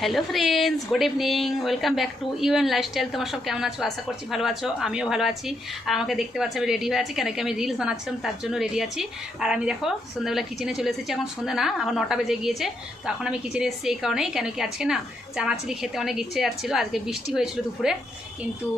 Hello friends, good evening, welcome back to UN lifestyle. তোমার সব কেমন আছো? আশা করছি ভালো আছো। আমিও ভালো আছি। আর আমাকে দেখতে পাচ্ছি আমি রেডি হয়ে আছি, কেন কি আমি রিলস বানাচ্ছিলাম, তার জন্য রেডি আছি। আর আমি দেখো সন্ধ্যাবেলা কিচেনে চলে এসেছি। এখন সন্ধ্যা না, এখন 9টা বেজে গিয়েছে। তো এখন আমি কিচেনে এসেছি এই কারণেই, কেন কি আজকে না চানাচুরি খেতে অনেক ইচ্ছে যাচ্ছিলো। আজকে বৃষ্টি হয়েছিল দুপুরে, কিন্তু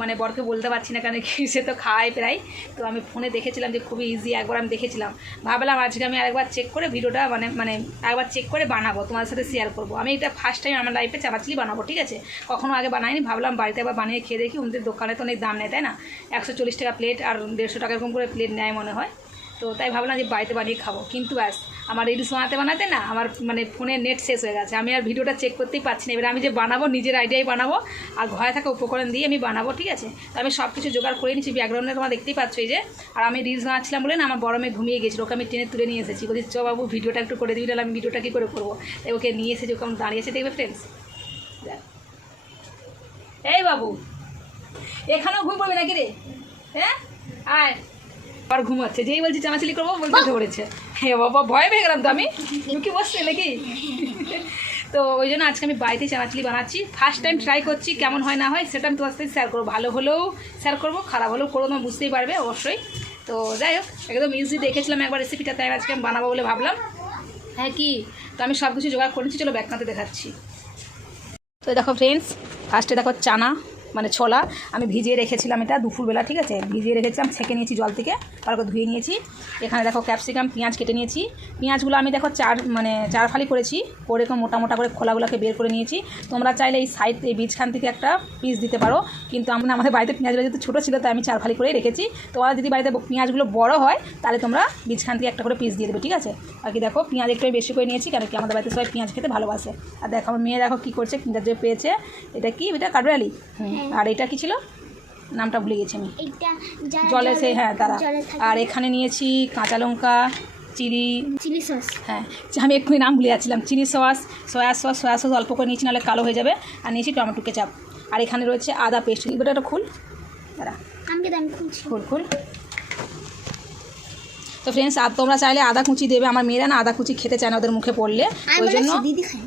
মানে বরকে বলতে পারছি না, কেন কি সে তো খাওয়াই প্রায়। তো আমি ফোনে দেখেছিলাম যে খুবই ইজি, একবার আমি দেখেছিলাম, ভাবলাম আজকে আমি আরেকবার চেক করে ভিডিওটা মানে একবার চেক করে বানাবো, তোমাদের সাথে শেয়ার করবো। আমি এটা ফার্স্ট টাইম আমার লাইফে চানাচুরি বানাবো, ঠিক আছে? কখনো আগে বানাইনি, ভাবলাম বাড়িতে একবার বানিয়ে খেয়ে দেখি। ওদের দোকানে তো অনেক দাম নেয়, তাই না? 140 টাকা প্লেট আর 150 টাকা এরকম করে প্লেট নেয় মনে হয়। তো তাই ভাবলাম যে বাড়িতে বানিয়ে খাবো, কিন্তু ব্যাস আমার রিলস বানাতে না আমার মানে ফোনে নেট শেষ হয়ে গেছে। আমি আর ভিডিওটা চেক করতেই পারছি না। এবার আমি যে বানাবো নিজের আইডিয়াই বানাবো, আর ঘরে থাকা উপকরণ দিয়ে আমি বানাবো, ঠিক আছে? তো আমি সব কিছু জোগাড় করে নিচ্ছি। ব্যাকগ্রাউন্ডে তোমরা দেখতেই পাচ্ছ এই যে। আর আমি রিলস বানাচ্ছিলাম বলে না আমার বড় মেয়ে ঘুমিয়ে গেছিলো, ওকে আমি টেনে তুলে নিয়ে এসেছি। বলছি চ বাবু ভিডিওটা একটু করে দিবি, তাহলে আমি ভিডিওটা কী করে করবো। তাই ওকে নিয়ে এসেছি, ওকে আমি দাঁড়িয়েছে, দেখবে ফ্রেন্ডস। এই বাবু, এখানেও ঘুম পড়বে নাকি রে? হ্যাঁ আয়। আর ঘুমাচ্ছে, যেই বলছি চানাচুরি করবো বলতে ধরেছে। হ্যাঁ বাবা, ভয় পেয়ে গেলাম তো আমি, কি বসছে নাকি? তো ওই জন্য আজকে আমি বাড়িতেই চানাচুরি বানাচ্ছি। ফার্স্ট টাইম ট্রাই করছি, কেমন হয় না হয় সেটা আমি তোমার সাথে শেয়ার করবো। ভালো হলেও শেয়ার করবো, খারাপ হলেও করবো, তোমরা বুঝতেই পারবে অবশ্যই। তো যাই হোক, একদম ইজি দেখেছিলাম একবার রেসিপিটা, তাই আজকে আমি বানাবো বলে ভাবলাম। হ্যাঁ কি, তো আমি সব কিছু জোগাড় করেছি, চলো ব্যাগটাতে দেখাচ্ছি। তো দেখো ফ্রেন্ডস, ফার্স্টে দেখো চানা মানে ছোলা আমি ভিজিয়ে রেখেছিলাম, এটা দুপুরবেলা, ঠিক আছে? ভিজিয়ে রেখেছিলাম, ছেঁকে নিয়েছি জল থেকে, তারপর ধুয়ে নিয়েছি। এখানে দেখো ক্যাপসিকাম, পেঁয়াজ কেটে নিয়েছি। পেঁয়াজগুলো আমি দেখো চার ফালি করেছি, করে এরকম মোটা মোটা করে খোলাগুলোকে বের করে নিয়েছি। তোমরা চাইলে এই সাইড এই বীজখান থেকে একটা পিস দিতে পারো, কিন্তু আমাদের বাড়িতে পেঁয়াজগুলো যেহেতু ছোটো ছিল, তাই আমি 4 ফালি করেই রেখেছি। তোমরা যদি বাড়িতে পেঁয়াজগুলো বড় হয় তাহলে তোমরা বীজখান থেকে একটা করে পিস দিয়ে দেবে, ঠিক আছে? আর কি দেখো পেঁয়াজ একটু বেশি করে নিয়েছি, কেন কি আমাদের বাড়িতে সবাই পেঁয়াজ খেতে ভালোবাসে। আর দেখো আমার মেয়ে দেখো কী করছে, পেঁয়াজ যে পেয়েছে। এটা কি, এটা কাঠবেড়ালি। আর এটা কি ছিল, নামটা ভুলে গেছি আমি, জলে সে, হ্যাঁ তারা। আর এখানে নিয়েছি কাঁচা লঙ্কা, চিলি সস, হ্যাঁ আমি এক্ষুনি নাম ভুলে যাচ্ছিলাম, চিলি সস, সয়া সস অল্প করে নিয়েছি, নাহলে কালো হয়ে যাবে। আর নিয়েছি টমেটো কেচাপ। আর এখানে রয়েছে আদা পেস্ট। এবার একটা খুল, দাঁড়া খুল। তো ফ্রেন্ডস, আর তোমরা চাইলে আদা কুচি দেবে। আমার মেয়েরা না আদা কুচি খেতে চায় না, ওদের মুখে পড়লে, ওই জন্য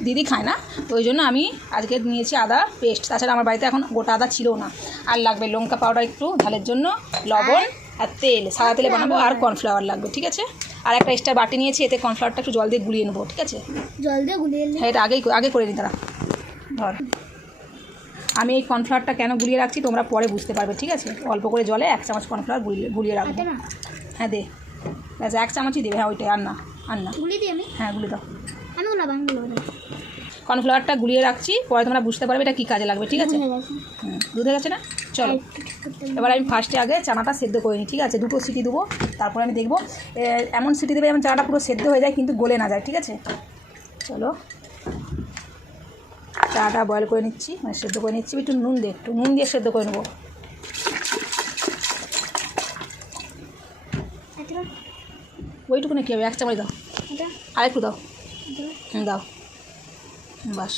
দিদি খায় না, তো ওই জন্য আমি আজকে নিয়েছি আদা পেস্ট। তাছাড়া আমার বাড়িতে এখন গোটা আদা ছিল না। আর লাগবে লঙ্কা পাউডার একটু ঝালের জন্য, লবণ আর তেল, সাদা তেলে বানাবো। আর কর্নফ্লাওয়ার লাগবে, ঠিক আছে? আর একটা এক্সট্রা বাটি নিয়েছি, এতে কর্নফ্লাওয়ারটা একটু জল দিয়ে গুলিয়ে নেবো, ঠিক আছে? জল দিয়ে গুলিয়ে, হ্যাঁ এটা আগে করে নিই, তারা ধর। আমি এই কর্নফ্লাওয়ারটা কেন গুলিয়ে রাখছি তোমরা পরে বুঝতে পারবে, ঠিক আছে? অল্প করে জলে 1 চামচ কর্নফ্লাওয়ার গুলিয়ে রাখবো। হ্যাঁ দে, ব্যাস 1 চামচই দেবে। হ্যাঁ ওইটাই, আর না গুলিয়ে দিই আমি। হ্যাঁ গুলি দাও। আমি কর্নফ্লাওয়ারটা গুলিয়ে রাখছি, পরে তোমরা বুঝতে পারবে এটা কী কাজে লাগবে, ঠিক আছে? দুধ হয়ে গেছে না? চলো এবার আমি ফার্স্টে আগে চানাটা সেদ্ধ করে নিই, ঠিক আছে? 2টো সিটি দেবো, তারপরে আমি দেখবো এমন সিটি দেবে যেমন চানাটা পুরো সেদ্ধ হয়ে যায় কিন্তু গলে না যায়, ঠিক আছে? চলো চাটা বয়েল করে নিচ্ছি, মানে সেদ্ধ করে নিচ্ছি। একটু নুন দিয়ে সেদ্ধ করে নেবো। ওইটুকুনে কী হবে, 1 চামচ দাও, আর একটু দাও, দাও, বাস।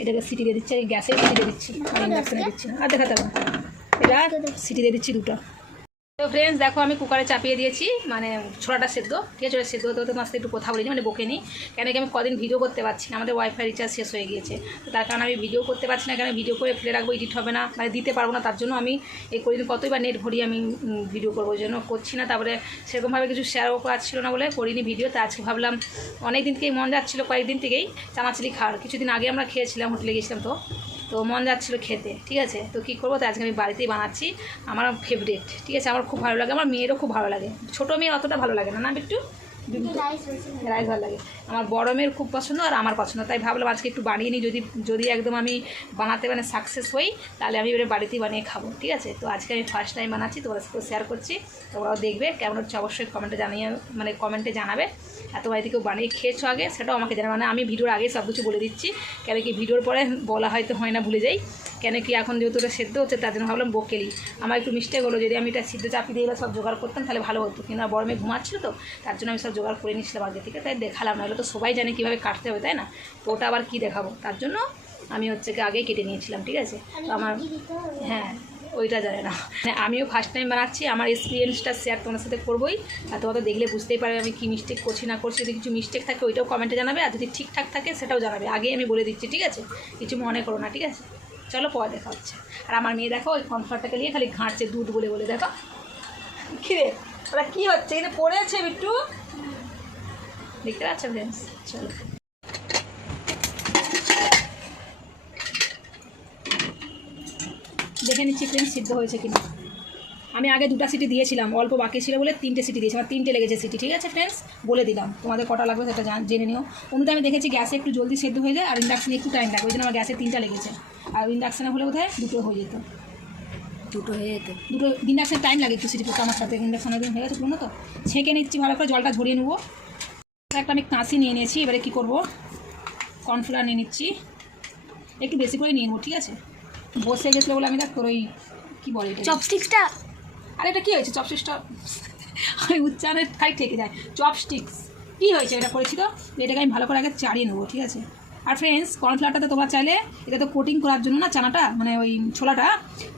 এটাকে সিটি দিয়ে দিচ্ছি, গ্যাসে সিটি দিয়ে দিচ্ছি, আর ইন্ডাকশানে দিচ্ছি না, আর দেখাতে হবে। এটা সিটি দিয়ে দিচ্ছি 2টা। তো ফ্রেন্ডস দেখো আমি কুকারে চাপিয়ে দিয়েছি, মানে ছোলাটা সেদ্ধ, ঠিক আছে? সেদ্ধ হতে হতে মাঝে একটু কথা বলিনি, মানে বকে নিই, কেন কি আমি কদিন ভিডিও করতে পারছি না, আমাদের ওয়াইফাই রিচার্জ শেষ হয়ে গিয়েছে। তো তার কারণে আমি ভিডিও করতে পারছি না, কেন ভিডিও করে ফেলে রাখবো, এডিট হবে না, মানে দিতে পারবো না। তার জন্য আমি এই কদিন কতইবার নেট ভরিয়ে আমি ভিডিও করবো, ওই জন্য করছি না। তারপরে সেরকমভাবে কিছু শেয়ারও করার ছিল না বলে করিনি ভিডিও। তো আজকে ভাবলাম, অনেক দিন থেকেই মন যাচ্ছিলো, কয়েকদিন থেকেই চানাচুরি খাওয়ার। কিছুদিন আগে আমরা খেয়েছিলাম, হোটেলে গেছিলাম, তো মন যাচ্ছিলো খেতে, ঠিক আছে? তো কী করবো, তো আজকে আমি বাড়িতেই বানাচ্ছি। আমার ফেভারিট, ঠিক আছে? আমার খুব ভালো লাগে, আমার মেয়েরও খুব ভালো লাগে। ছোটো মেয়ের অতটা ভালো লাগে না, একটু রাইস ভালো লাগে। আমার বড় মেয়ের খুব পছন্দ আর আমার পছন্দ, তাই ভাবলাম আজকে একটু বানিয়ে নিই। যদি একদম আমি বানাতে সাকসেস হই, তাহলে আমি এবারে বাড়িতেই বানিয়ে খাবো, ঠিক আছে? তো আজকে আমি ফার্স্ট টাইম বানাচ্ছি, তোমার সাথে শেয়ার করছি। তোমরাও দেখবে কেমন হচ্ছে, অবশ্যই কমেন্টে জানাবে। এত বাড়িতে কেউ বানিয়ে খেয়েছো আগে, সেটাও আমাকে জানাবে। মানে আমি ভিডিওর আগে সব কিছু বলে দিচ্ছি, কেন কি ভিডিওর পরে বলা হয়তো হয় না, ভুলে যাই। কেন কি এখন যেহেতু এটা সেদ্ধ হচ্ছে, তার জন্য ভাবলাম বকেলি। আমার একটু মিস্টেক হলো, যদি আমি এটা সিদ্ধ চাপি দিয়ে সব জোগাড় করতাম তাহলে ভালো হতো, কিন্তু বড় মেয়ে ঘুমাচ্ছিল, তো তার জন্য আমি সব জোগাড় করে নিচ্ছিলাম আগে থেকে, তাই দেখালাম না। হলে তো সবাই জানে কীভাবে কাটতে হবে, তাই না? তো ওটা আবার কী দেখাবো, তার জন্য আমি আগেই কেটে নিয়েছিলাম, ঠিক আছে? তো আমার, হ্যাঁ ওইটা জানে না। মানে আমিও ফার্স্ট টাইম বানাচ্ছি, আমার এক্সপিরিয়েন্সটা শেয়ার তোমার সাথে করবোই। আর তোমাদের দেখলে বুঝতেই পারবে আমি কী মিস্টেক করছি না করছি। যদি কিছু মিস্টেক থাকে ওইটাও কমেন্টে জানাবে, আর যদি ঠিকঠাক থাকে সেটাও জানাবে। আগেই আমি বলে দিচ্ছি, ঠিক আছে? কিছু মনে করো না, ঠিক আছে? চলো পরে দেখা হচ্ছে। আর আমার মেয়ে দেখো ওই কনফ্লাওয়ারটাকে নিয়ে খালি ঘাঁটছে দুধ বলে বলে। দেখো কিরে ওরা কী হচ্ছে, এখানে পড়েছে বিট্টু, দেখতে পাচ্ছ ফ্রেন্ডস? চলো দেখে নিচ্ছি ফ্রেন্ডস সিদ্ধ হয়েছে কিনা। আমি আগে 2টা সিটি দিয়েছিলাম, অল্প বাকি ছিল বলে 3টে সিটি দিয়েছি, আমার 3টে লেগেছে সিটি, ঠিক আছে ফ্রেন্ডস? বলে দিলাম, তোমাদের কটা লাগবে সেটা জেনে নিও। অন্যটা আমি দেখেছি গ্যাসে একটু জলদি সেদ্ধ হয়ে যায়, আর ইন্ডাকশানে একটু টাইম লাগে, ওই জন্য আমার গ্যাসে 3টা লেগেছে। আর ইন্ডাকশানে হলে বোধহয় 2টো হয়ে যেত। 2টো হয়ে যেত। 2টো ইন্ডাকশানে টাইম লাগে একটু সিটি করতে। আমার সাথে ইন্ডাকশান একদিন হয়ে গেছে পুরোনো, তো ছেঁকে নিচ্ছি ভালো করে, জলটা ঝরিয়ে নেবো। একটা আমি কাঁচি নিয়ে নিয়েছি, এবারে কী করবো, কর্নফ্লাওয়ার নিয়ে নিচ্ছি, একটু বেশি করে নিয়ে নেবো, ঠিক আছে? বসে গেছিলো বলে আমি দেখ তোর ওই কী বলে চপস্টিক্সটা, আর এটা কী হয়েছে চপস্টিক্সটা, আমি উচ্চারণের খাই ঠেকে যায়। চপস্টিক্স কী হয়েছে, এটা করেছি তো, এটাকে আমি ভালো করে আগে চাড়িয়ে নেবো, ঠিক আছে? আর ফ্রেন্ডস কর্নফ্লাওয়ারটাতে তোমরা চাইলে এটা তো কোটিং করার জন্য না চানাটা, মানে ওই ছোলাটা,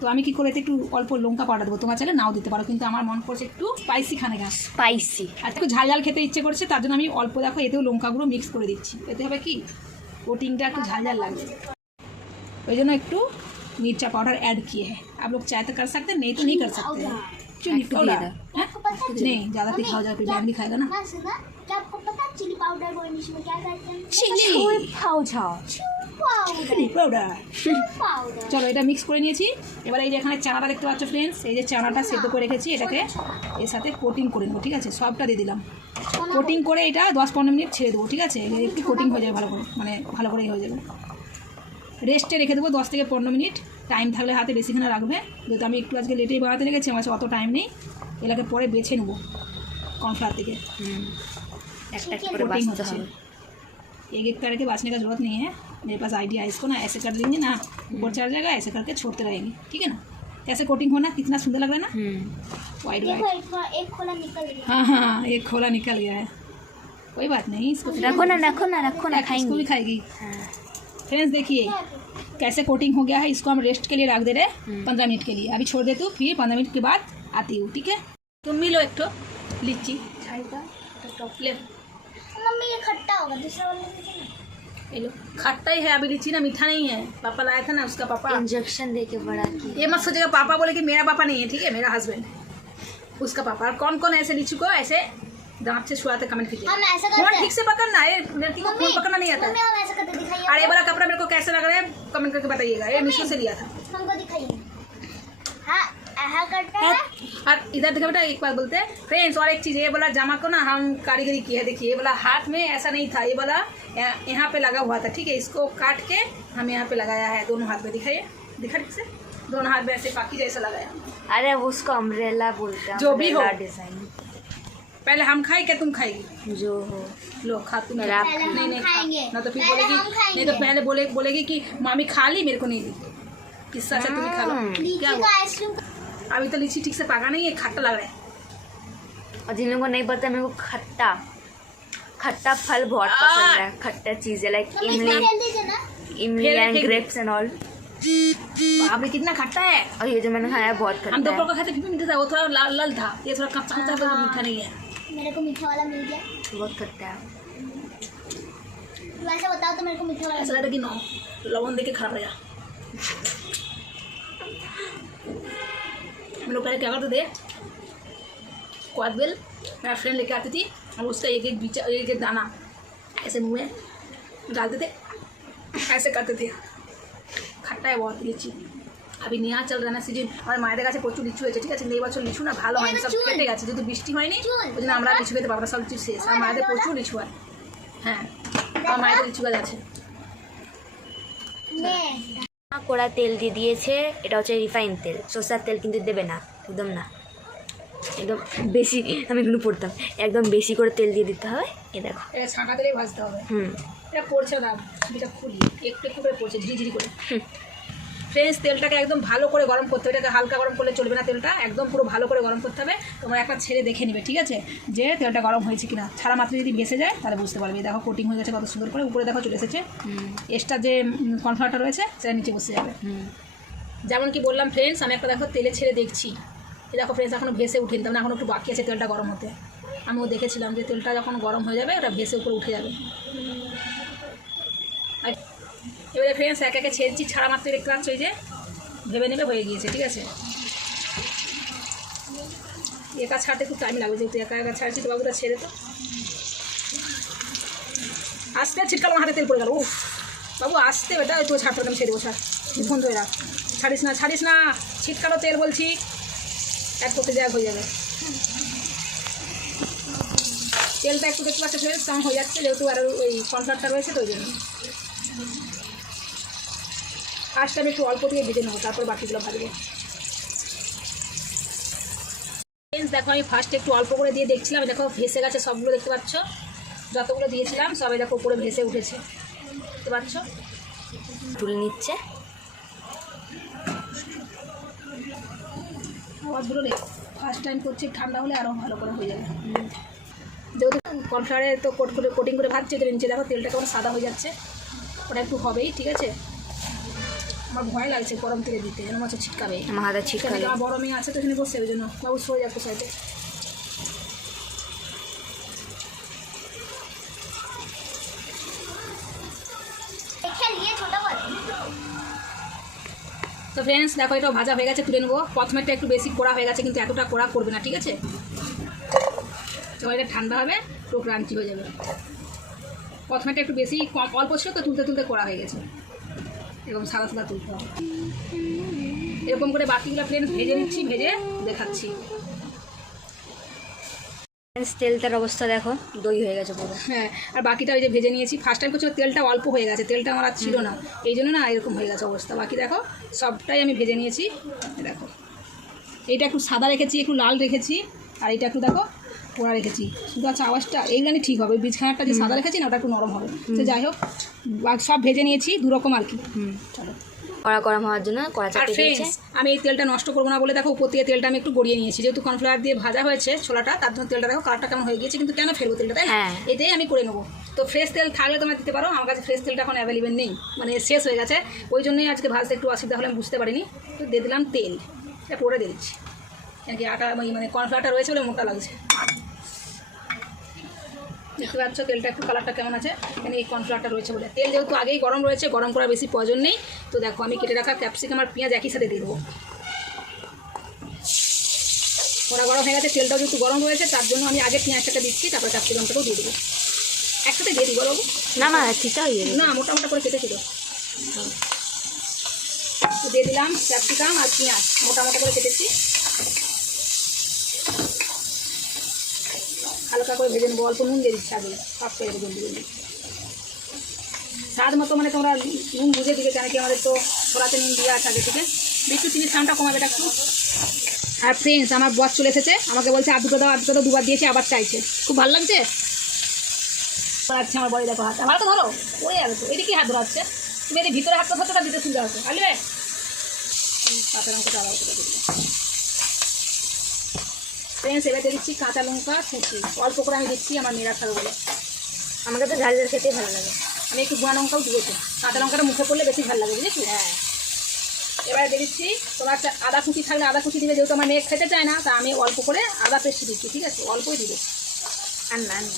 তো আমি কী করে একটু অল্প লঙ্কা পাউডার দেবো। তোমরা চাইলে নাও দিতে পারো, কিন্তু আমার মন করছে একটু স্পাইসি খানে গাছ, স্পাইসি, আর একটু ঝাল ঝাল খেতে ইচ্ছে করছে, তার জন্য আমি অল্প দেখো এতেও লঙ্কাগুলো মিক্স করে দিচ্ছি। এতে হবে কি কোটিংটা একটু ঝাল ঝাল লাগবে, ওই जন্য একটু मिर्चा पाउडर ऐड किए हैं। आप लोग चाहे तो कर सकते हैं, नहीं तो नहीं कर सकते हैं। चिली पाउडर नहीं ज़्यादा तीखा हो जाए फिर बैन भी खाएगा ना। क्या आपको पता है चिली पाउडर को इंग्लिश में क्या कहते हैं? Chilli chilli powder. চলো এটা মিক্স করে নিয়েছি। এবার এই যে এখানে চানাটা দেখতে পাচ্ছ ফ্রেন্ডস, এই যে চানাটা সেদ্ধ করে রেখেছি, এটাকে এর সাথে কোটিং করে নেবো, ঠিক আছে? সবটা দিয়ে দিলাম, কোটিং করে এটা 10-15 মিনিট ছেড়ে দেবো, ঠিক আছে? একটু কোটিং হয়ে যাবে ভালো করে, মানে ভালো করেই হয়ে যাবে। রেস্টে রেখে দেবো 10 থেকে 15 মিনিট। টাইম থাকলে হাতে বেশিখানে রাখবে, যেহেতু আমি একটু আজকে লেটেই বানাতে লেগেছি, আমার কাছে অত টাইম নেই। এলাকে পরে বেছে নেবো कॉर्नफ्लावर থেকে। একটা করে कोटिंग বাছতে होता है, হবে। एक एक करके बाँचने का जरूरत नहीं है। मेरे पास आइडिया है, इसको ना ऐसे कर लेंगे ना, ऊपर चढ़ जाएगा, ऐसे करके छोड़ते रहेंगे, ठीक है ना? कैसे कोटिंग होना, कितना सुंदर लग रहा है ना, वाइट वाइट। एक खोला निकल गया। हाँ हाँ एक खोला निकल गया है, कोई बात नहीं, इसको रखो ना रखो ना रखो ना, इसको खाएंगे। भी खाएगी। फ्रेंड्स देखिए कैसे कोटिंग हो गया है, इसको हम रेस्ट के लिए रख दे रहे 15 मिनट के लिए। अभी छोड़ दे तू, फिर 15 मिनट के बाद आती हूँ, ठीक है? तुम भी लो एक तो लीची ले मम्मी ये खट्टा होगा, दूसरा वाला ये लो। खट्टा ही है अभी लीची ना, मीठा नहीं है। पापा लाया था ना, उसका पापा। इंजेक्शन दे के बड़ा किया। ये मत सोचेगा पापा बोले कि मेरा पापा नहीं है, ठीक है? मेरा हस्बैंड है, उसका पापा। और कौन कौन ऐसे लीची को ऐसे दांत से छुआते कमेंट कीजिए। हम ऐसा फोन करते ठीक से पकड़ना, ये लड़की को फोन पकड़ना नहीं आता है। मम्मी हम ऐसा करते दिखाइए। और ये वाला कपड़ा मेरे को कैसे लग रहा है कमेंट करके बताइएगा, ये मीशो से लिया था। हमको दिखाइए। हाँ ऐसा करते हैं। और इधर देखो बेटा, एक बात बोलते हैं फ्रेंड्स, और एक चीज़, ये वाला जामा को ना हम कारीगरी की है। देखिए ये वाला हाथ में ऐसा नहीं था, ये वाला यहाँ पे लगा हुआ था, ठीक है? इसको काट के हम यहाँ पे लगाया है, दोनों हाथ में। दिखाइए, दिखा ठीक से, दोनों हाथ में ऐसे पाकी जैसा लगाया। अरे उसको अम्ब्रेला बोलते हैं, जो भी हो। डिजाइन। पहले हम खाए क्या तुम खाएगी? जो हो लो खा तुम। पहले आप खाओ। नहीं नहीं खाएंगे। ना तो फिर पहले बोलेगी, हम खाएंगे। नहीं तो पहले बोलेगी कि मामी खा ली मेरे को नहीं दी। किस्सा से तुम खा लो। क्या हुआ? आइसक्रीम अभी तो लीची ठीक से पका नहीं है, खट्टा लग रहा है। और जिन लोगों को नहीं पता, मेरे को खट्टा खट्टा फल बहुत पसंद है। खट्टा चीजें लाइक इमली फिर एंड फेंक- ग्रेप्स एंड ऑल। बाप रे कितना खट्टा है। और ये जो मैंने खाया है बहुत हम खट्टा दोपहर है। को खाते फिर भी मीठा था, वो थोड़ा लाल लाल था, ये थोड़ा कच्चा कच्चा था, मीठा नहीं है। मेरे को मीठा वाला मिल गया, बहुत खट्टा है। वैसे बताओ तो मेरे को मीठा वाला ऐसा लग रहा है कि नो लवण दे के खराब रहेगा। हम लोग पहले क्या करते थे, क्वादबेल मेरा फ्रेंड लेके आती थी, और उसका एक एक बीचा, एक एक दाना ऐसे मुँह में डालते थे, ऐसे करते थे। खट्टा है बहुत लीची। अभी নেওয়া চল রানা সিজন, আমার মায়েদের কাছে প্রচুর লিচু হয়েছে, ঠিক আছে? এই বছর লিচু না ভালো হয়নি, সব কেটে গেছে, যেহেতু বৃষ্টি হয়নি ওই জন্য আমরা লিচু খেতে পারবো না, সব লিচু শেষ। আর মায়েদের প্রচুর লিচু হয়, হ্যাঁ আমার মায়েদের লিচু গাছ আছে। কড়া তেল দিয়ে দিয়েছে, এটা হচ্ছে রিফাইন তেল, সরষের তেল কিন্তু দেবে না, একদম না, একদম বেশি। আমি কিন্তু পড়তাম, একদম বেশি করে তেল দিয়ে দিতে হয়। এ দেখো, এটা ছাঁকা তেলেই ভাজতে হবে। এটা পড়ছে না, এটা খুলি একটু একটু করে পড়ছে ঝিরিঝিরি করে। ফ্রেন্ডস তেলটাকে একদম ভালো করে গরম করতে হবে, এটাকে হালকা গরম করলে চলবে না, তেলটা একদম পুরো ভালো করে গরম করতে হবে। তোমরা একটা ছেড়ে দেখে নিবে, ঠিক আছে, যে তেলটা গরম হয়েছে কিনা। ছাড়া মাত্র যদি ভেসে যায় তাহলে বুঝতে পারবে। দেখো কোটিং হয়ে গেছে কত সুন্দর করে, উপরে দেখো চলে এসেছে। এক্সট্রা যে কর্নফ্লাওয়ারটা রয়েছে সেটা নিচে বসে যাবে। যেমন কি বললাম ফ্রেন্ডস, আমি একটা দেখো তেলে ছেড়ে দেখছি, এই দেখো ফ্রেন্ডস এখনও ভেসে উঠেনি, তার মানে এখন একটু বাকি আছে তেলটা গরম হতে। আমিও দেখেছিলাম যে তেলটা যখন গরম হয়ে যাবে ওটা ভেসে উপরে উঠে যাবে। আর এবারে ফ্রেন্ডস একে একে ছেড়েছি, ছাড়া মাত্র দেখতে পাচ্ছ এই যে ভেবে নেবে হয়ে গিয়েছে, ঠিক আছে। একা ছাড়তে একটু টাইম লাগবে, যেহেতু একা একা ছাড়ছি। তো বাবুটা ছেড়ে তো আসতে ছিটকালো, হাতে তেল পড়ে গেল। ও বাবু আসতে, বেটা তো ছাড়তে আমি ছেড়ে দেবো, ছাড় ফোন ধরে রাখ, ছাড়িস না ছাড়িস না, ছিটকালো তেল বলছি, এক করতে দেওয়া হয়ে যাবে। তেলটা একটু দেখতে পাচ্ছে ফ্রেন্ডস কম হয়ে যাচ্ছে, যেহেতু আর ওই কনফ্লাওয়ারটা রয়েছে তো ওই জন্য। ফার্স্ট আমি একটু অল্প দিয়ে ভেজে নেবো, তারপর বাকিগুলো ভাজবো। ফ্রেন্ডস দেখো আমি ফার্স্ট একটু অল্প করে দিয়ে দেখছিলাম, দেখো ভেসে গেছে সবগুলো, দেখতে পাচ্ছ যতগুলো দিয়েছিলাম সবাই দেখো উপরে ভেসে উঠেছে, দেখতে পাচ্ছ। তুলে নিচ্ছে আওয়াজগুলো রে, ফার্স্ট টাইম করছি, ঠান্ডা হলে আরও ভালো করে হয়ে যাবে। যেহেতু কর্নফ্লাওয়ারে তো কোটিং করে ভাজছে, তো নিচে দেখো তেলটা কেমন সাদা হয়ে যাচ্ছে, ওটা একটু হবেই, ঠিক আছে। আমার ভয় লাগছে গরম তেলে দিতে, যেন মাছ ছিটকাবে, আমার হাতে ছিটকাবে। আমার বড় মেয়ে আছে তো এখানে বসে, ওই জন্য বাবু সরে যাচ্ছে সাইডে। তো ফ্রেন্ডস দেখো এটা ভাজা হয়ে গেছে, তুলে নেবো। প্রথমেরটা একটু বেশি কড়া হয়ে গেছে, কিন্তু এতটা কড়া করবে না, ঠিক আছে। যখন এটা ঠান্ডা হবে একটু ক্রাঞ্চি হয়ে যাবে। প্রথমেরটা একটু বেশি কম অল্প ছিল তো, তুলতে তুলতে কড়া হয়ে গেছে, এরকম সাদা সাদা তুলতে হবে। এরকম করে বাকিগুলো ফ্রেন্ডস ভেজে নিচ্ছি, ভেজে দেখাচ্ছি। তেলটার অবস্থা দেখো, দই হয়ে গেছে পুরো। হ্যাঁ, আর বাকিটা ওই যে ভেজে নিয়েছি। ফার্স্ট টাইম করছি তেলটা অল্প হয়ে গেছে, তেলটা আমার আর ছিল না, এই জন্য না এরকম হয়ে গেছে অবস্থা। বাকি দেখো সবটাই আমি ভেজে নিয়েছি। দেখো এইটা একটু সাদা রেখেছি, একটু লাল রেখেছি, আর এইটা একটু দেখো পোড়া রেখেছি। শুধু আচ্ছা আওয়াজটা এইগুলো ঠিক হবে, বীজখানাটা যে সাদা রেখেছি না ওটা একটু নরম হবে। তো যাই হোক সব ভেজে নিয়েছি দুরকম আর কি। চলো কড়া গরম হওয়ার জন্য কড়া আর চাপিয়ে দিয়েছে। ফ্রেন্ডস আমি এই তেলটা নষ্ট করবো না বলে দেখো উপর দিয়ে তেলটা আমি একটু গড়িয়ে নিয়েছি, যেহেতু কর্নফ্লাওয়ার দিয়ে ভাজা হয়েছে ছোলাটা, তার জন্য তেলটা দেখো কালারটা কেমন হয়ে গিয়েছে। কিন্তু কেন ফেলবো তেলটা, তাই না? হ্যাঁ। এটাই আমি করে নেবো। তো ফ্রেশ তেল থাকলে তোমরা দিতে পারো, আমার কাছে ফ্রেশ তেলটা এখন অ্যাভেলেবেল নেই, মানে শেষ হয়ে গেছে, ওই জন্যই আজকে ভাজতে একটু অসুবিধা হলে আমি বুঝতে পারিনি। তো দিয়ে দিলাম তেল, এটা পরে দিয়ে দিচ্ছি, নাকি আটা মানে কর্নফ্লাওয়ারটা রয়েছে বলে মোটা লাগছে। দেখতে পাচ্ছ তেলটা একটু কালারটা কেমন আছে, এখানে এই কর্নফ্লাওয়ারটা রয়েছে বলে। তেল যেহেতু আগেই গরম রয়েছে, গরম করার বেশি প্রয়োজন নেই। তো দেখো আমি কেটে রাখা ক্যাপসিকাম আর পেঁয়াজ একই সাথে দিয়ে দেবো। কড়া গরম হয়ে গেছে, তেলটাও যেহেতু গরম রয়েছে তার জন্য আমি আগে পেঁয়াজটাকে দিচ্ছি, তারপরে ক্যাপসিকামটাকেও দিয়ে দেবো। একসাথে দিয়ে দিই বলো? না না ঠিক হয়ে যাবে না, মোটা মোটা করে কেটেছিল। তো দিয়ে দিলাম ক্যাপসিকাম আর পেঁয়াজ, মোটা মোটা করে কেটেছি। হালকা করে ভেজে নেবো, অল্প নুন দিয়ে দিচ্ছি আগে, সব করে জলদি জলদি স্বাদ মতো, মানে তোমরা নুন বুঝে দিবে, কেন কি আমাদের তো ছোলাতে নুন দিয়ে আছে আগে থেকে। একটু চিনির দামটা কমাবে এটা একটু। আর ফ্রেন্ডস আমার বস চলে এসেছে, আমাকে বলছে আর দুটো দাও, আর দুটো দাও, দুবার দিয়েছি আবার চাইছে, খুব ভালো লাগছে। আচ্ছা আমার বড়ি দেখো হাত, ভালো তো ধরো, পড়ে যাবে তো, এদিকে হাত ধরাচ্ছে, তুমি এদের ভিতরে হাতটা ধরতে দিতে সুবিধা হতো। আলবে কাঁচা লঙ্কা আবার করে দিচ্ছি ফ্রেন্ডস, এবার দিয়ে দিচ্ছি কাঁচা লঙ্কা কুচি, অল্প করে আমি দিচ্ছি, আমার মেয়েরা খাবে বলে। আমাকে তো ঝাল ঝাল খেতেই ভালো লাগে। আমি একটু গুঁড়া লঙ্কাও দিয়েছি, কাঁচা লঙ্কাটা মুখে পড়লে বেশি ভালো লাগে, বুঝেছি? হ্যাঁ। এবারে দিয়ে দিচ্ছি তোমার আদা কুচি থাকলে আদা কুচি দিবে, যেহেতু আমার মেয়ে খেতে চায় না, তা আমি অল্প করে আদা পেস্ট দিচ্ছি, ঠিক আছে? অল্পই দিবে, আর না না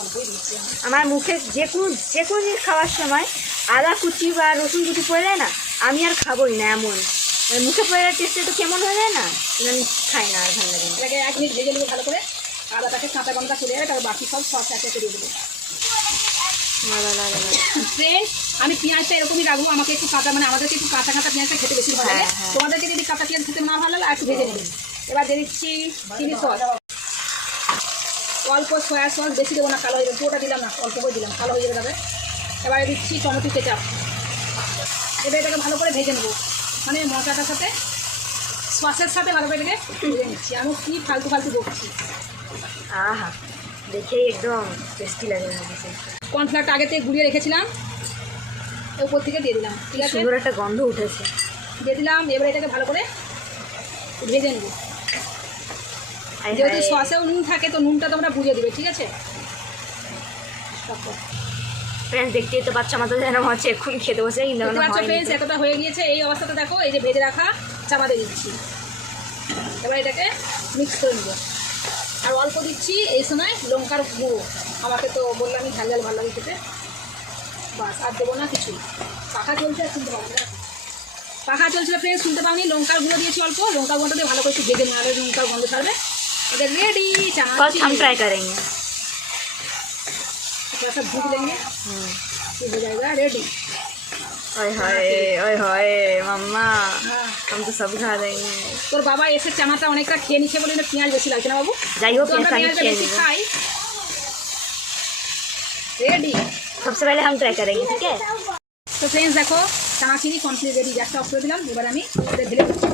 অল্পই দিচ্ছি। আমার মুখে যে কোনো জিনিস খাওয়ার সময় আদা কুচি বা রসুন কুচি পড়ে যায় না, আমি আর খাবোই না, এমন মানে মুখে পড়ে যাওয়ার টেস্টটা তো কেমন হয়ে যায় না, আমি খাই না, আর ভালো লাগে না। এটাকে 1 মিনিট ভেজে নেবো ভালো করে, আদাটাকে কাঁচা গন্ধটা চলে যাবে, তারপর বাকি সব সস একে দিয়ে দেবো। ফ্রেন্ড আমি পেঁয়াজটা এরকমই রাখবো, আমাকে একটু কাঁচা, মানে আমাদেরকে একটু কাঁচা কাঁচা পেঁয়াজটা খেতে বেশি ভালো লাগে। তোমাদেরকে যদি কাঁচা পেঁয়াজ খেতে না ভালো লাগে আর একটু ভেজে নেবে। এবার দিয়ে দিচ্ছি চিলি সস, অল্প সয়া সস, বেশি দেবো না, কালো হয়ে যাবে, পুরোটা দিলাম না, অল্প করে দিলাম, কালো হয়ে যাবে। এবারে দিচ্ছি টমেটো কেচাপ, এবার এটাকে ভালো করে ভেজে নেবো, মানে মশলাটার সাথে সসের সাথে ভালো করে এটাকে ভেজে নিচ্ছি। আমি কি ফালতু ফালতু বকছি, আহা দেখেই একদম টেস্টি লাগে। কর্নফ্লাওয়ারটা আগে থেকে গুলিয়ে রেখেছিলাম, উপর থেকে দিয়ে দিলাম, ঠিক আছে? সুন্দর একটা গন্ধ উঠেছে, দিয়ে দিলাম। এবারে এটাকে ভালো করে ভেজে নেব, যেহেতু সসেও নুন থাকে তো নুনটা তোমরা বুঝে দেবে, ঠিক আছে? ফ্রেন্ডস দেখতেই তো পাচ্ছ আমার তো যেন মনে হচ্ছে এক্ষুনি খেতে বসে কিন্তু এখনো হয়নি। ফ্রেন্ডস এতটা হয়ে গিয়েছে, এই অবস্থাতে দেখো এই যে ভেজে রাখা চাপা দিয়ে দিচ্ছি। এবার এটাকে মিক্স করে নেবো। আর অল্প দিচ্ছি এই সময় লঙ্কার গুঁড়ো, আমাকে তো বললামই ঝাল ঝাল ভালো লাগে খেতে। বাস আর দেবো না কিছুই। পাখা চলছে আর শুনতে পাবো না, পাখা চলছিল ফ্রেন্ডস শুনতে পাবনি। লঙ্কার গুঁড়ো দিয়েছি অল্প, লঙ্কার গুঁড়োটা দিয়ে ভালো করে একটু ভেজে নেওয়া হবে, লঙ্কার গন্ধ ছাড়বে। এটা রেডি कल हम ट्राई करेंगे। थोड़ा सा भूज लेंगे फिर हो जाएगा रेडी। ओए होए मम्मा हाँ हम तो सब खा रहे हैं। তোর বাবা এসে চানাটা অনেকটা খেয়ে নিচ্ছে বলে না পেঁয়াজ বেশি লাগছে না বাবু? যাই হোক তো আমরা পেঁয়াজ পেঁয়াজটা খেয়ে বেশি নেবো। খাই। রেডি। सबसे पहले हम ट्राई करेंगे, ठीक है? তো ফ্রেন্ডস দেখো চানাচিনি কমপ্লিট রেডি, গ্যাসটা অফ করে দিলাম। এবার আমি ওদের ঢেলে দিচ্ছি।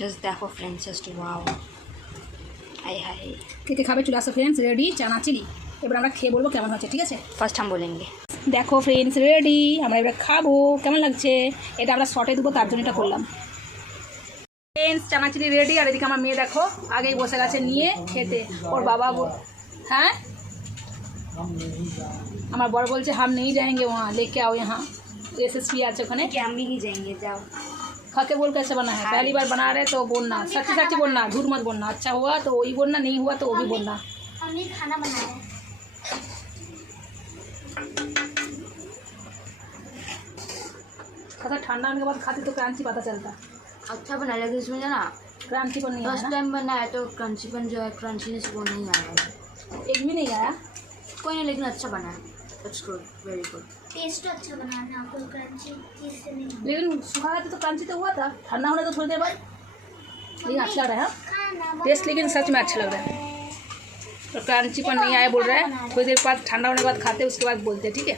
Just देखो फ्रेंड्स, जस्ट वाओ। हाय हाय। কে কে খাবে চলে আসো ফ্রেন্ডস, রেডি চানাচিনি। এবার আমরা খেয়ে বলবো কেমন হচ্ছে, ঠিক আছে? फर्स्ट हम बोलेंगे। দেখো ফ্রেন্ডস রেডি, আমরা এবার খাবো। কেমন লাগছে? এটা আমরা শর্টে দেবো তার জন্য এটা করলাম। Friends চানাচিনি ready. আর এদিকে আমার মেয়ে দেখো আগেই বসে গেছে নিয়ে খেতে। ওর বাবা হ্যাঁ আমার বড় বলছে हम नहीं जाएंगे वहाँ, लेके आओ यहाँ। एसएसपी আছে ওখানে। कि हम भी नहीं जाएंगे, जाओ। खा के बोल कैसे बना है? पहली बार बना रहे तो बोलना, सच्ची सच्ची बोलना, झूठ मत बोलना। अच्छा हुआ तो वही बोलना, नहीं हुआ तो वो भी बोलना। हमने खाना बनाया है। थोड़ा ठंडा होने के बाद खाते तो क्रंची पता चलता। अच्छा बना, लेकिन इसमें ना क्रंची पर नहीं आया फर्स्ट ना? टाइम बनाया तो क्रंचीपन जो है क्रंचीनेस वो नहीं आया। एक भी नहीं आया। कोई नहीं, लेकिन अच्छा बना है। It's good, very good. Taste अच्छा बनाना, कोई क्रंची चीज से नहीं। लेकिन सुखा था तो क्रंची तो हुआ था, ठंडा होने तो थोड़ी देर बाद। लेकिन अच्छा लग रहा है हाँ? खाना टेस्ट लेकिन सच में अच्छा लग रहा है। तो क्रंची पर नहीं आया बोल रहा है, थोड़ी देर बाद ठंडा होने के बाद खाते उसके बाद बोलते, ठीक है?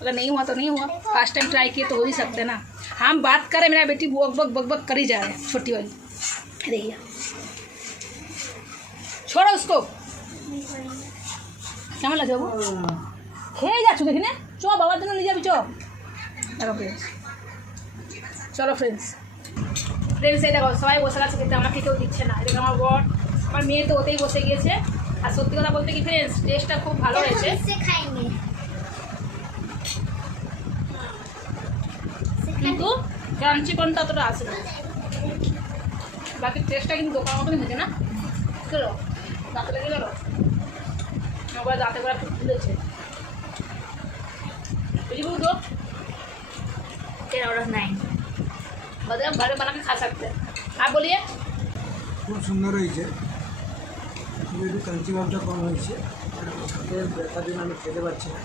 अगर नहीं हुआ तो नहीं हुआ, फर्स्ट टाइम ट्राई किए तो हो ही सकते हैं ना। हम बात करें, मेरा बेटी बक बक बक बक कर ही जा रहे हैं, छोटी वाली। देखिए छोड़ो उसको। কেমন লাগছে বাবু? খেয়ে যাচ্ছ দেখি না? চ বাবার জন্য নিয়ে যাবি, চ। দেখো ফ্রেন্ডস, চলো ফ্রেন্ডস। ফ্রেন্ডস এই দেখো সবাই বসে গেছে কিন্তু আমাকে কেউ দিচ্ছে না। এদিকে আমার বর, আমার মেয়ে তো ওতেই বসে গিয়েছে। আর সত্যি কথা বলতে কি ফ্রেন্ডস, টেস্টটা খুব ভালো হয়েছে। इससे खाएंगे। কিন্তু ক্রাঞ্চিপনটা অতটা আসে না। বাকি টেস্টটা কিন্তু দোকান মতনই হয়েছে না? চলো দাঁতে লেগে গেল, আবার দাঁতে করে একটু ফুলেছে। বুঝি বুঝো 10 out of 9। बदले हम घर में बना के खा सकते हैं। आप बोलिए। খুব সুন্দর হয়েছে, কিন্তু একটু কাঞ্চি ভাবটা কম হয়েছে। এর ব্যথার জন্য আমি খেতে পারছি না,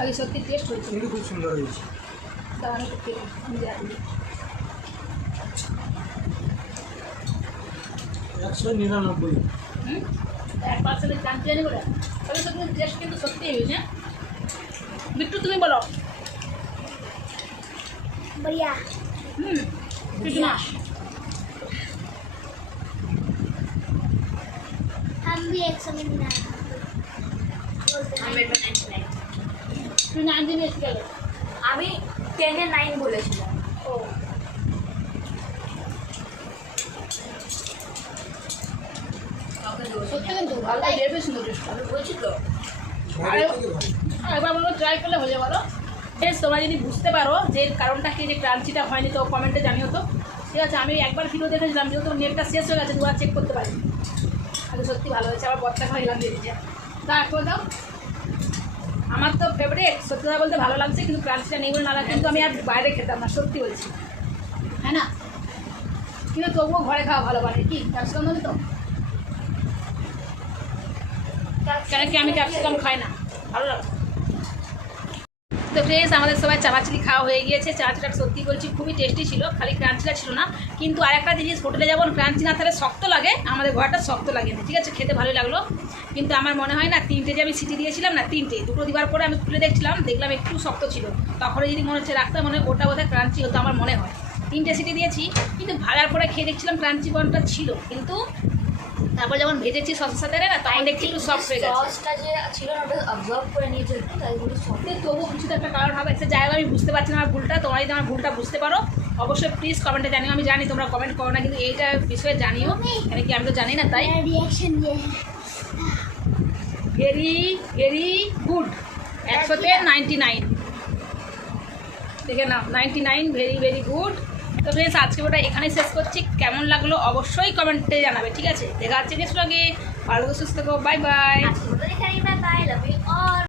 अभी सत्य टेस्ट हो কিন্তু খুব সুন্দর হয়েছে। दाने को फिर मुझे आती है। 199। एक बार से जानते नहीं बोला अभी सत्य टेस्ट কিন্তু সত্যি হয়েছে। बिट्टू তুমি বলো। बढ़िया। कितना? हम भी 199। আমি এটা 99। তুই 90 এসে গেল। আমি 10 এ 9 বলেছিলাম। ও সত্যি কিন্তু ভালো লাগবে, সুন্দর টেস্ট। আমি বলছি তো। একবার বলো ট্রাই করলে হয়ে যাবে। ফ্রেন্ডস তোমরা যদি বুঝতে পারো যে কারণটা কি, যে ক্রাঞ্চিটা হয়নি, তো কমেন্টে জানিও তো, ঠিক আছে? আমি একবার ভিডিও দেখেছিলাম, যেহেতু নেটটা শেষ হয়ে গেছে, দুবার চেক করতে পারি। আগে সত্যি ভালো হয়েছে, আবার বচ্চা খাইলাম দিয়ে দিচ্ছে। তা করে দাও। আমার তো ফেভারিট, সত্যি কথা বলতে ভালো লাগছে, কিন্তু ক্রাঞ্চিটা নেই বলে না লাগে, কিন্তু আমি আর বাইরে খেতাম না, সত্যি বলছি, হ্যাঁ না? কিন্তু তবুও ঘরে খাওয়া ভালো পারে কি ক্যাপসিকাম বলি তো, কেন কি আমি ক্যাপসিকাম খাই না, ভালো লাগে। তো ফ্রেন্ডস আমাদের সবাই চানাচিলি খাওয়া হয়ে গিয়েছে। চানাচিটা সত্যি বলছি খুবই টেস্টি ছিল, খালি ক্রাঞ্চিটা ছিল না। কিন্তু আরেকটা জিনিস, হোটেলে যেমন ক্রাঞ্চি না থাকলে শক্ত লাগে, আমাদের ঘরটা শক্ত লাগে না, ঠিক আছে? খেতে ভালোই লাগলো। কিন্তু আমার মনে হয় না 3টে যে আমি সিটি দিয়েছিলাম না, 3টে, দুটো দিবার পরে আমি খুলে দেখলাম একটু শক্ত ছিল। তখন যদি মনে হচ্ছে রাখতে মনে হয় ওটা বোধহয় ক্রাঞ্চি হতো, আমার মনে হয়। 3টে সিটি দিয়েছি, কিন্তু ভাজার পরে খেয়ে দেখছিলাম ক্রাঞ্চি বনটা ছিল, কিন্তু তারপর যখন ভেজেছি সসের সাথে না তখন দেখছি একটু সফট হয়ে গেছে। সসটা যে ছিল না ওটা অবজর্ভ করে নিয়েছে একটু, তাই বলে সফট। কিন্তু তবুও কিছু তো একটা কারণ হবে, সে জায়গা আমি বুঝতে পারছি না আমার ভুলটা। তোমরা যদি আমার ভুলটা বুঝতে পারো অবশ্যই প্লিজ কমেন্টে জানিও। আমি জানি তোমরা কমেন্ট করো না, কিন্তু এইটা বিষয়ে জানিও, কেন কি আমি তো জানি না তাই। मेरा रिएक्शन ये है। ভেরি ভেরি গুড, 100-তে 99 দেখে নাও, 99 ভেরি ভেরি গুড। তো ফ্রেন্ডস আজকে ওটা এখানেই শেষ করছি। কেমন লাগলো অবশ্যই কমেন্টে জানাবে, ঠিক আছে? দেখা হচ্ছে নেক্সট ব্লগে। ভালো সুস্থ থাকো, বাই বাই। আজকে মতো এখানেই, bye bye, love you all.